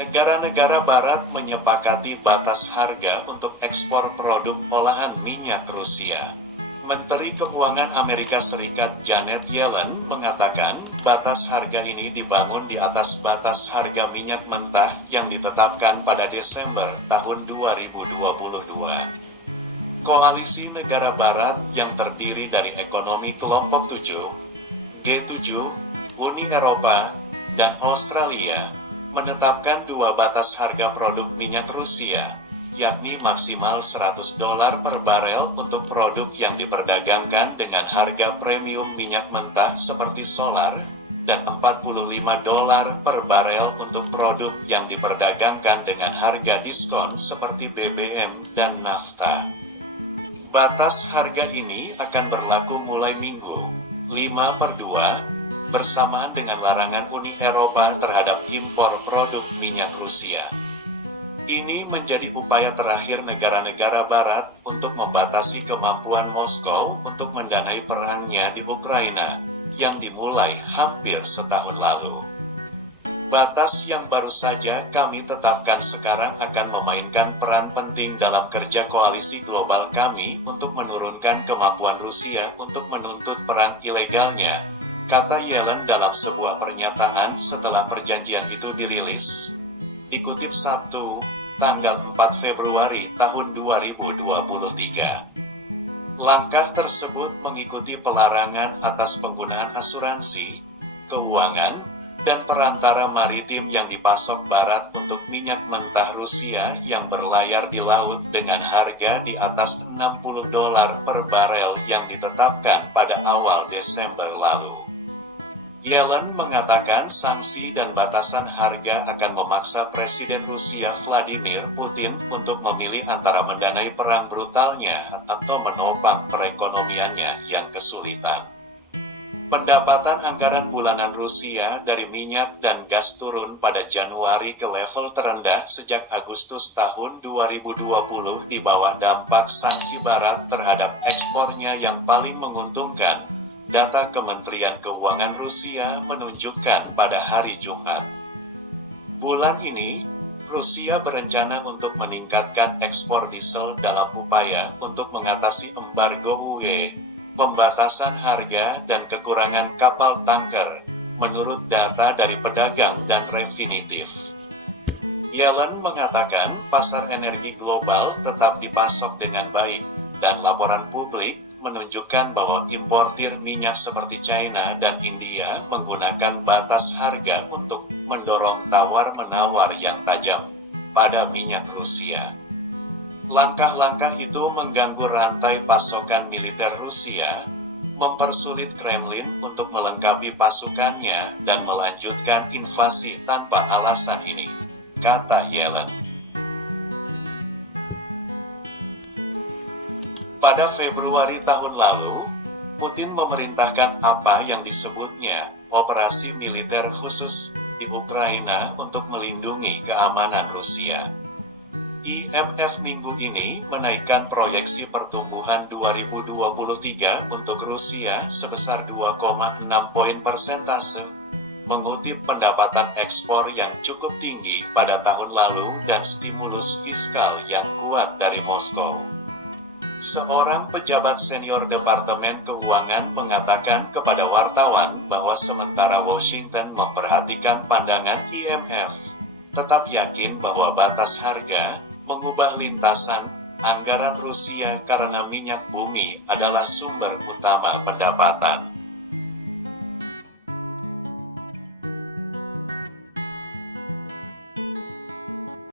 Negara-negara barat menyepakati batas harga untuk ekspor produk olahan minyak Rusia. Menteri Keuangan Amerika Serikat Janet Yellen mengatakan batas harga ini dibangun di atas batas harga minyak mentah yang ditetapkan pada Desember tahun 2022. Koalisi negara barat yang terdiri dari ekonomi kelompok 7, G7, Uni Eropa, dan Australia, menetapkan dua batas harga produk minyak Rusia, yakni maksimal $100 per barel untuk produk yang diperdagangkan dengan harga premium minyak mentah seperti solar, dan $45 per barel untuk produk yang diperdagangkan dengan harga diskon seperti BBM dan nafta. Batas harga ini akan berlaku mulai Minggu, 5/2, bersamaan dengan larangan Uni Eropa terhadap impor produk minyak Rusia. Ini menjadi upaya terakhir negara-negara barat untuk membatasi kemampuan Moskow untuk mendanai perangnya di Ukraina, yang dimulai hampir setahun lalu. Batas yang baru saja kami tetapkan sekarang akan memainkan peran penting dalam kerja koalisi global kami untuk menurunkan kemampuan Rusia untuk menuntut perang ilegalnya, kata Yellen dalam sebuah pernyataan setelah perjanjian itu dirilis. Dikutip Sabtu, tanggal 4 Februari tahun 2023. Langkah tersebut mengikuti pelarangan atas penggunaan asuransi, keuangan, dan perantara maritim yang dipasok Barat untuk minyak mentah Rusia yang berlayar di laut dengan harga di atas $60 per barel yang ditetapkan pada awal Desember lalu. Yellen mengatakan sanksi dan batasan harga akan memaksa Presiden Rusia Vladimir Putin untuk memilih antara mendanai perang brutalnya atau menopang perekonomiannya yang kesulitan. Pendapatan anggaran bulanan Rusia dari minyak dan gas turun pada Januari ke level terendah sejak Agustus tahun 2020 di bawah dampak sanksi Barat terhadap ekspornya yang paling menguntungkan. Data Kementerian Keuangan Rusia menunjukkan pada hari Jumat. Bulan ini, Rusia berencana untuk meningkatkan ekspor diesel dalam upaya untuk mengatasi embargo UE, pembatasan harga dan kekurangan kapal tanker, menurut data dari pedagang dan Refinitiv. Yellen mengatakan pasar energi global tetap dipasok dengan baik, dan laporan publik menunjukkan bahwa importir minyak seperti China dan India menggunakan batas harga untuk mendorong tawar-menawar yang tajam pada minyak Rusia. Langkah-langkah itu mengganggu rantai pasokan militer Rusia, mempersulit Kremlin untuk melengkapi pasukannya dan melanjutkan invasi tanpa alasan ini, kata Yellen. Pada Februari tahun lalu, Putin memerintahkan apa yang disebutnya operasi militer khusus di Ukraina untuk melindungi keamanan Rusia. IMF minggu ini menaikkan proyeksi pertumbuhan 2023 untuk Rusia sebesar 2,6 poin persentase, mengutip pendapatan ekspor yang cukup tinggi pada tahun lalu dan stimulus fiskal yang kuat dari Moskow. Seorang pejabat senior Departemen Keuangan mengatakan kepada wartawan bahwa sementara Washington memperhatikan pandangan IMF, tetap yakin bahwa batas harga mengubah lintasan anggaran Rusia karena minyak bumi adalah sumber utama pendapatan.